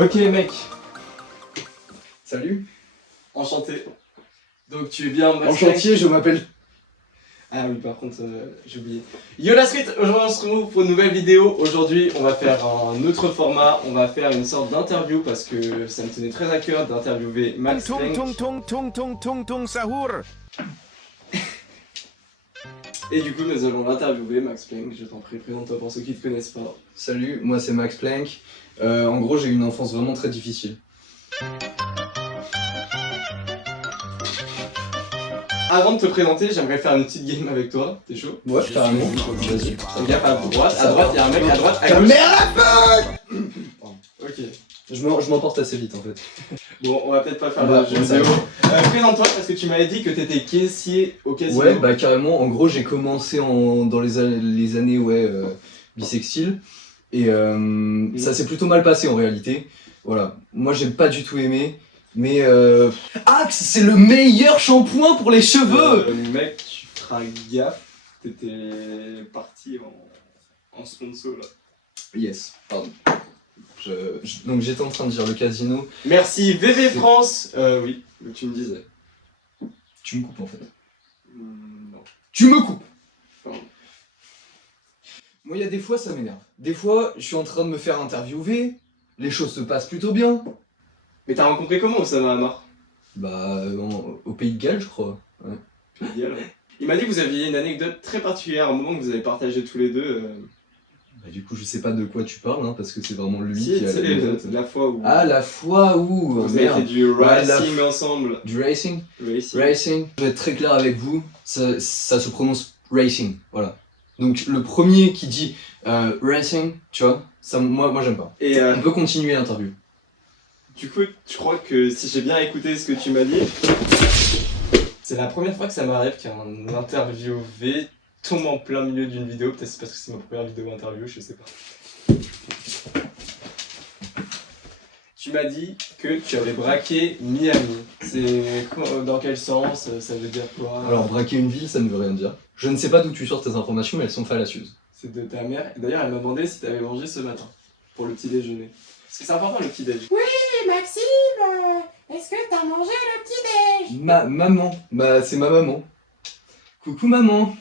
Ok mec, Salut. enchanté. Donc tu es bien Max Enchanté, Planck. je m'appelle... Ah oui par contre j'ai oublié. Yo la street, aujourd'hui on se retrouve pour une nouvelle vidéo. Aujourd'hui on va faire un autre format, on va faire une sorte d'interview parce que ça me tenait très à cœur d'interviewer Max Planck. Sahur. Et du coup nous allons l'interviewer Max Planck, je t'en prie présente-toi pour ceux qui ne te connaissent pas. Salut, moi c'est Max Planck. En gros, j'ai eu une enfance vraiment très difficile. Avant de te présenter, j'aimerais faire une petite game avec toi, t'es chaud? Ouais, carrément. Vas-y. Regarde à droite, il y a un mec, à droite, à Ta gauche. mère la fuck. Ok. Je m'emporte assez vite en fait. Bon, on va peut-être pas faire On va- de jeu ouais, ça vidéo. va. Présente-toi parce que tu m'avais dit que t'étais caissier au casino. Ouais, bah carrément. En gros, j'ai commencé dans les années bissextiles. Et ça s'est plutôt mal passé en réalité. Voilà. Moi, j'ai pas du tout aimé. Mais Axe, c'est le meilleur shampoing pour les cheveux. Mec, tu feras gaffe. T'étais parti en sponsor là. Yes, pardon. Donc j'étais en train de dire le casino. Merci VV France. Oui, tu me disais. Tu me coupes en fait. Non. Tu me coupes. Pardon. Moi, il y a des fois, ça m'énerve. Des fois, je suis en train de me faire interviewer. Les choses se passent plutôt bien. Mais t'as rencontré comment Oussama Hamar? Bah, au Pays de Galles, je crois. Ouais. Idéal, ouais. Il m'a dit que vous aviez une anecdote très particulière, un moment que vous avez partagé tous les deux. Bah, du coup, je sais pas de quoi tu parles, hein, parce que c'est vraiment lui Si, qui a tu sais, l'anecdote. la fois où Ah, la fois où... vous avez fait du Ouais, la racing ensemble. Du racing. Racing. Racing. Je vais être très clair avec vous, ça se prononce racing, voilà. Donc le premier qui dit racing, tu vois, ça, moi j'aime pas. Et On peut continuer l'interview. du coup, je crois que si j'ai bien écouté ce que tu m'as dit, c'est la première fois que ça m'arrive qu'un interviewé tombe en plein milieu d'une vidéo. Peut-être c'est parce que c'est ma première vidéo interview, je sais pas. Tu m'as dit que tu avais braqué Miami. C'est dans quel sens? Ça veut dire quoi? Alors braquer une ville, ça ne veut rien dire. Je ne sais pas d'où tu sors tes informations, mais elles sont fallacieuses. C'est de ta mère. Et d'ailleurs, elle m'a demandé si tu avais mangé ce matin pour le petit déjeuner. Parce que c'est important le petit déjeuner. Hey Maxime, est-ce que t'as mangé le petit-déj? Maman, bah c'est ma maman. Coucou maman.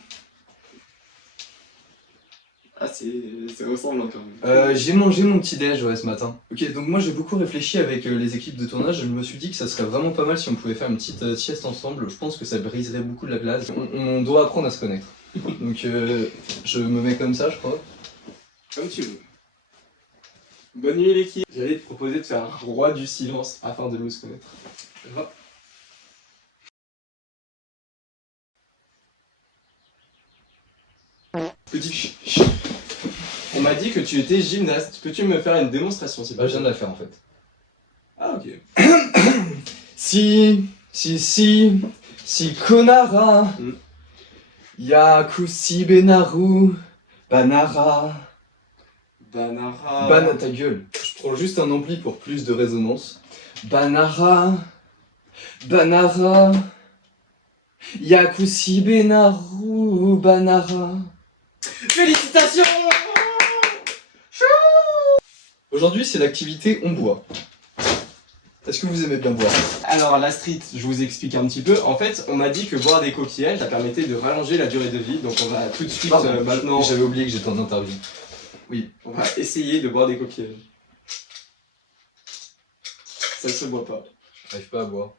Ah, c'est ressemblant quand même. J'ai mangé mon petit déj ce matin. Ok, donc moi j'ai beaucoup réfléchi avec les équipes de tournage. Je me suis dit que ça serait vraiment pas mal si on pouvait faire une petite sieste ensemble. Je pense que ça briserait beaucoup de la glace. On doit apprendre à se connaître. Donc je me mets comme ça, je crois. Comme tu veux. Bonne nuit l'équipe. J'allais te proposer de faire un roi du silence afin de mieux se connaître. Ça va? Petit. On m'a dit que tu étais gymnaste. Peux-tu me faire une démonstration s'il te Bah, je plaît? viens de la faire en fait. Ah ok. Si Konara, Mm. Yakusi Benaru, Banara. Banara. Ta gueule. Je prends juste un ampli pour plus de résonance. Banara, Yakusi Benaru, Banara. Félicitations! Aujourd'hui, c'est l'activité on boit. Est-ce que vous aimez bien boire? Alors la street, je vous explique un petit peu. En fait, on m'a dit que boire des coquillages, ça permettait de rallonger la durée de vie. Donc on va tout de suite maintenant, J'avais oublié que j'étais en interview. Oui. on va essayer de boire des coquillages. Ça se boit pas. J'arrive pas à boire.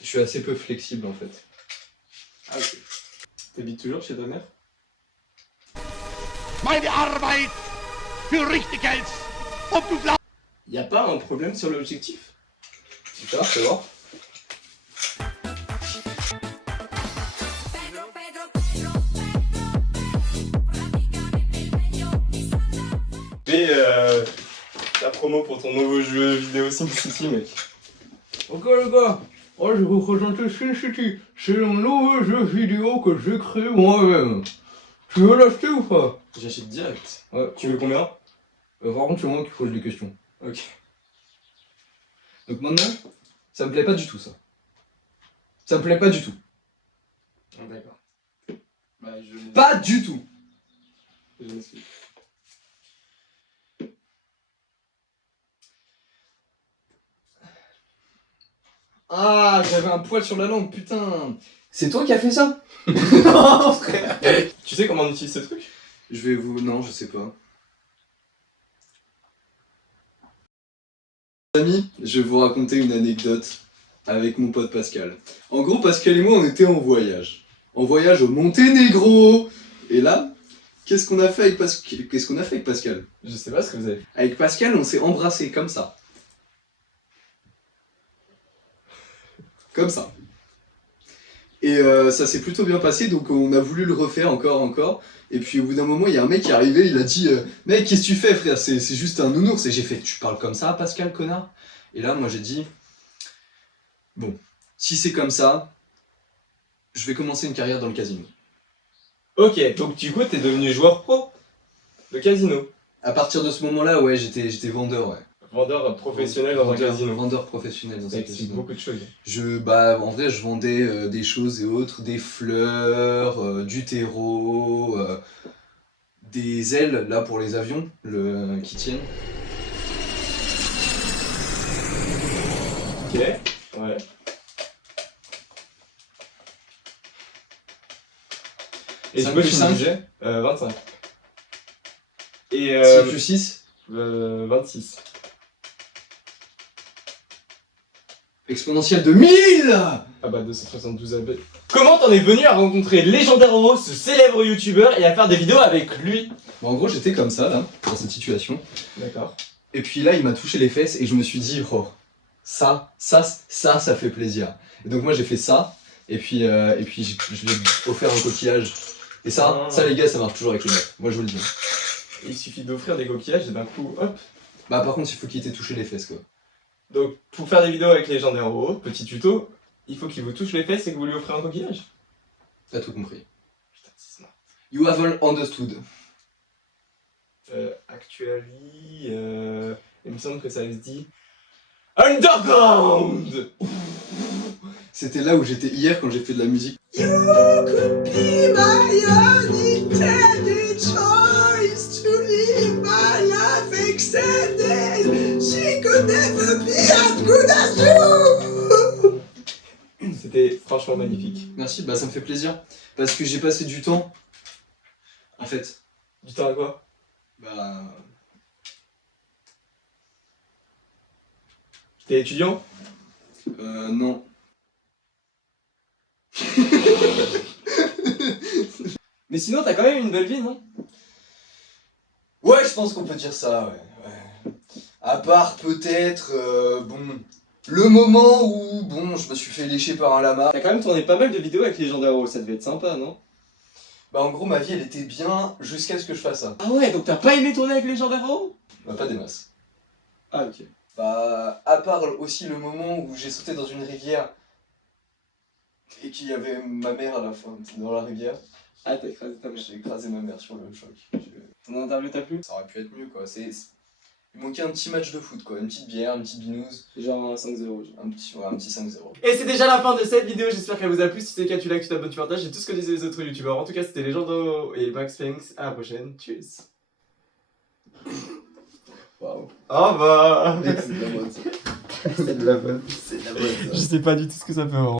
Je suis assez peu flexible en fait. Ah ok. T'habites toujours chez ta mère? Meine Arbeit für richtig Geld. Ob du glaubst. Y a pas un problème sur l'objectif? Super, fais voir. Mais ta promo pour ton nouveau jeu vidéo SimCity mec. Ok les gars, moi je vais vous présenter SimCity. C'est un nouveau jeu vidéo que j'ai créé moi-même. Tu veux l'acheter ou pas? J'achète direct. Ouais. Tu veux combien? Par contre c'est moi qui pose des questions. Ok. Donc maintenant, ça me plaît pas du tout ça. Ça me plaît pas du tout. Ah, d'accord. Bah, je... Pas du tout. Je m'excuse. Ah, j'avais un poil sur la langue, putain. C'est toi qui as fait ça? Non, frère. Tu sais comment on utilise ce truc? Je vais vous... Non, je sais pas. Amis, je vais vous raconter une anecdote avec mon pote Pascal. En gros, Pascal et moi, on était en voyage. En voyage au Monténégro. Et là, qu'est-ce qu'on a fait avec Pascal? Je sais pas ce que vous avez fait. Avec Pascal, on s'est embrassé comme ça. Comme ça. Et ça s'est plutôt bien passé, donc on a voulu le refaire encore. Et puis au bout d'un moment, il y a un mec qui est arrivé, il a dit mec, qu'est-ce que tu fais, frère? C'est juste un nounours. Et j'ai fait, tu parles comme ça, Pascal, connard? Et là, moi j'ai dit, bon, si c'est comme ça, je vais commencer une carrière dans le casino. Ok, donc du coup, t'es devenu joueur pro de casino. À partir de ce moment-là, ouais, j'étais vendeur, ouais. Vendeur professionnel dans un casino. Vendeur professionnel dans Ça un explique casino. beaucoup de choses. En vrai, je vendais des choses et autres, des fleurs, du terreau, des ailes, là, pour les avions, qui tiennent. Ok, ouais. Et 5 du coup, plus tu me 5. disais 25. Et 6 plus 6. 26. Exponentielle de 1000. Ah bah 272 AB. Comment t'en es venu à rencontrer Légendaire Euro, ce célèbre youtubeur, et à faire des vidéos avec lui? Bon, en gros, j'étais comme ça, là, dans cette situation. D'accord. Et puis là, il m'a touché les fesses et je me suis dit, oh, ça fait plaisir. Et donc moi, j'ai fait ça, et puis je lui ai offert un coquillage. Et ça, les gars, ça marche toujours avec les mecs. Moi, je vous le dis. Il suffit d'offrir des coquillages et d'un coup, hop. Bah, par contre, il faut qu'il t'ait touché les fesses, quoi. Donc, pour faire des vidéos avec Légendaire Euro, petit tuto, il faut qu'il vous touche les fesses et que vous lui offrez un coquillage. T'as tout compris. Putain, c'est smart. You have all understood. Actually, il me semble que ça se dit Underground. C'était là où j'étais hier quand j'ai fait de la musique. You could be my unintended choice to live my life extended. She could never be as good as you. C'était franchement magnifique. Merci, bah ça me fait plaisir. Parce que j'ai passé du temps. En fait. Du temps à quoi? Bah. T'es étudiant? Non. Mais sinon, t'as quand même une belle vie, non? Ouais, je pense qu'on peut dire ça, ouais. À part peut-être, bon, le moment où, bon, je me suis fait lécher par un lama. T'as quand même tourné pas mal de vidéos avec Légendaire Euro, ça devait être sympa, non? Bah en gros, ma vie, elle était bien jusqu'à ce que je fasse ça. Ah ouais, donc t'as pas aimé tourner avec Légendaire Euro? Bah pas des masses. Ah ok. Bah, à part aussi le moment où j'ai sauté dans une rivière et qu'il y avait ma mère à la fin, dans la rivière. Ah, t'as écrasé ta mère. J'ai écrasé ma mère sur le choc. Ton interview t'a plu? Ça aurait pu être mieux, quoi. Il manquait un petit match de foot, quoi. Une petite bière, une petite binouse. Genre un 5-0. Un petit 5-0. Et c'est déjà la fin de cette vidéo, j'espère qu'elle vous a plu. Si c'est le cas, tu likes, tu t'abonnes, tu partages, et tout ce que disaient les autres youtubeurs. En tout cas, c'était Légendaire et Max Thanks. À la prochaine. Tchuss. Waouh. Au revoir. Mec, c'est de la mode. C'est de la bonne. C'est de la mode. Je sais pas du tout ce que ça peut rendre.